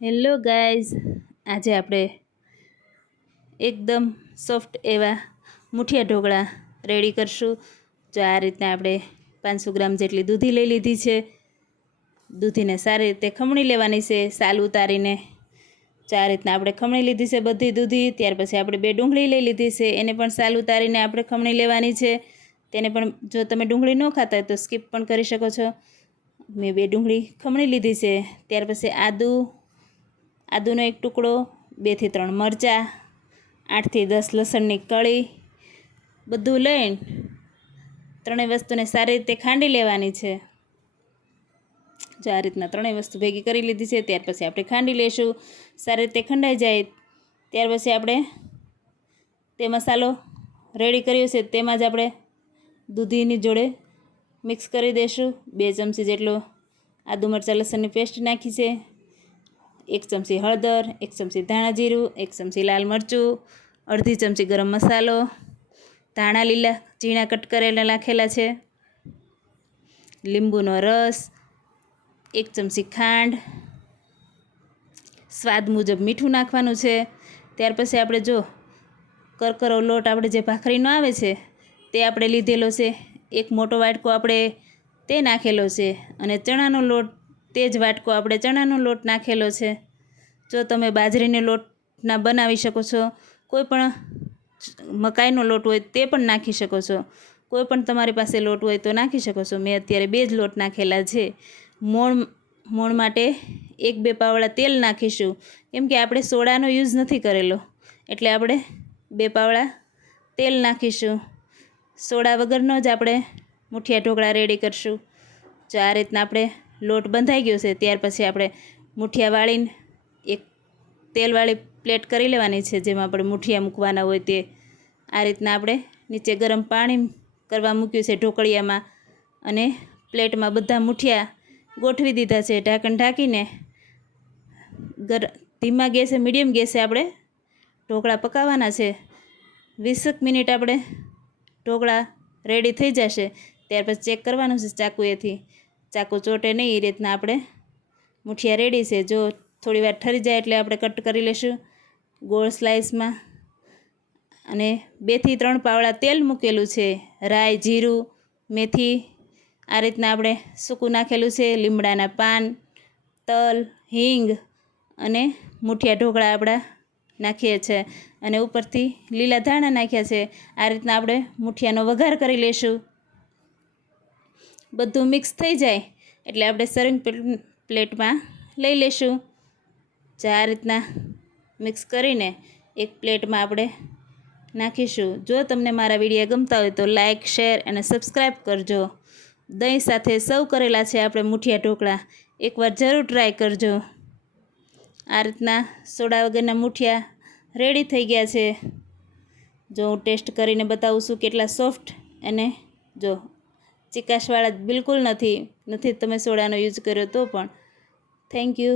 Hello guys, આજે આપણે એકદમ સોફ્ટ એવા મુઠિયા ઢોકળા રેડી કરશું. જો આ રીતના આપણે પાંચસો ગ્રામ જેટલી દૂધી લઈ લીધી છે. દૂધીને સારી રીતે ખમણી લેવાની છે, સાલ ઉતારીને. જો આ રીતના આપણે ખમણી લીધી છે બધી દૂધી, ત્યાર પછી આપણે બે ડુંગળી લઈ લીધી છે, એને પણ સાલ ઉતારીને આપણે ખમણી લેવાની છે. તેને પણ જો તમે ડુંગળી ન ખાતા હોય તો સ્કીપ પણ કરી શકો છો. મેં બે ડુંગળી ખમણી લીધી છે, ત્યાર પછી આદું આદુનો એક ટુકડો, બેથી ત્રણ મરચાં, આઠથી દસ લસણની કળી, બધું લઈને ત્રણેય વસ્તુને સારી રીતે ખાંડી લેવાની છે. જો આ રીતના ત્રણેય વસ્તુ ભેગી કરી લીધી છે, ત્યાર પછી આપણે ખાંડી લઈશું સારી રીતે ખંડાઈ જાય, ત્યાર પછી આપણે તે મસાલો રેડી કર્યો છે, તેમાં જ આપણે દૂધીની જોડે મિક્સ કરી દઈશું બે ચમચી જેટલો આદુ મરચાં લસણની પેસ્ટ નાખી છે. એક ચમચી હળદર, એક ચમચી ધાણા જીરું, એક ચમચી લાલ મરચું, અડધી ચમચી ગરમ મસાલો, ધાણા લીલા ઝીણા કટ કરેલા નાખેલા છે, લીંબુનો રસ, એક ચમચી ખાંડ, સ્વાદ મુજબ મીઠું નાખવાનું છે. ત્યાર પછી આપણે જો કરકરો લોટ આપણે જે ભાખરીનો આવે છે, તે આપણે લીધેલો છે. એક મોટો વાટકો આપણે તે નાખેલો છે અને ચણાનો લોટ તે જ વાટકો આપણે ચણાનો લોટ નાખેલો છે. જો તમે બાજરીનો લોટના બનાવી શકો છો, કોઈ પણ મકાઈનો લોટ હોય તે પણ નાખી શકો છો. કોઈ પણ તમારી પાસે લોટ હોય તો નાખી શકો છો. મેં અત્યારે બે જ લોટ નાખેલા છે. મોણ મોણ માટે એક બે પાવડા તેલ નાખીશું. કેમ કે આપણે સોડાનો યુઝ નથી કરેલો. એટલે આપણે બે પાવડા તેલ નાખીશું. સોડા વગરનો જ આપણે મુઠિયા ઢોકળા રેડી કરશું. જો આ રીતના આપણે લોટ બંધાઈ ગયો છે, ત્યાર પછી આપણે મુઠિયા વાળીને એક તેલવાળી પ્લેટ કરી લેવાની છે, જેમાં આપણે મુઠિયા મૂકવાના હોય તે આ રીતના આપણે નીચે ગરમ પાણી કરવા મૂક્યું છે, ઢોકળિયામાં અને પ્લેટમાં બધા મુઠિયા ગોઠવી દીધા છે, ઢાંકણ ઢાંકીને ગર ધીમા ગેસે, મીડિયમ ગેસે આપણે ઢોકળા પકાવવાના છે. વીસેક મિનિટ આપણે ઢોકળા રેડી થઈ જશે, ત્યાર પછી ચેક કરવાનું છે ચાકુએથી ચાકુ ચોટે નહીં એ રીતના આપણે મુઠિયા રેડી છે. જો થોડી વાર ઠરી જાય એટલે આપણે કટ કરી લઈશું ગોળ સ્લાઇસમાં અને બેથી ત્રણ પાવડા તેલ મૂકેલું છે. રાઈ, જીરું, મેથી આ રીતના આપણે સૂકું નાખેલું છે. લીમડાના પાન, તલ, હિંગ અને મુઠિયા ઢોકળા આપણા નાખીએ છીએ અને ઉપરથી લીલા ધાણા નાખ્યા છે. આ રીતના આપણે મુઠિયાનો વઘાર કરી લઈશું. બધું મિક્સ થઈ જાય. એટલે આપણે સર્વિંગ પ્લેટમાં લઈ લઈશું જે આ રીતના મિક્સ કરીને એક પ્લેટમાં આપણે નાખીશું. જો તમને મારા વીડિયો ગમતા હોય તો લાઇક શેર અને સબસ્ક્રાઈબ કરજો. દહીં સાથે સર્વ કરેલા છે આપણે મુઠિયા ઢોકળા. એકવાર જરૂર ટ્રાય કરજો. આ રીતના સોડા વગરના મુઠિયા રેડી થઈ ગયા છે. જો હું ટેસ્ટ કરીને બતાવું છું કેટલા સોફ્ટ અને જો ચિકાશવાળા બિલકુલ નથી. નથી તમે સોડાનો યુઝ કર્યો તો પણ. Thank you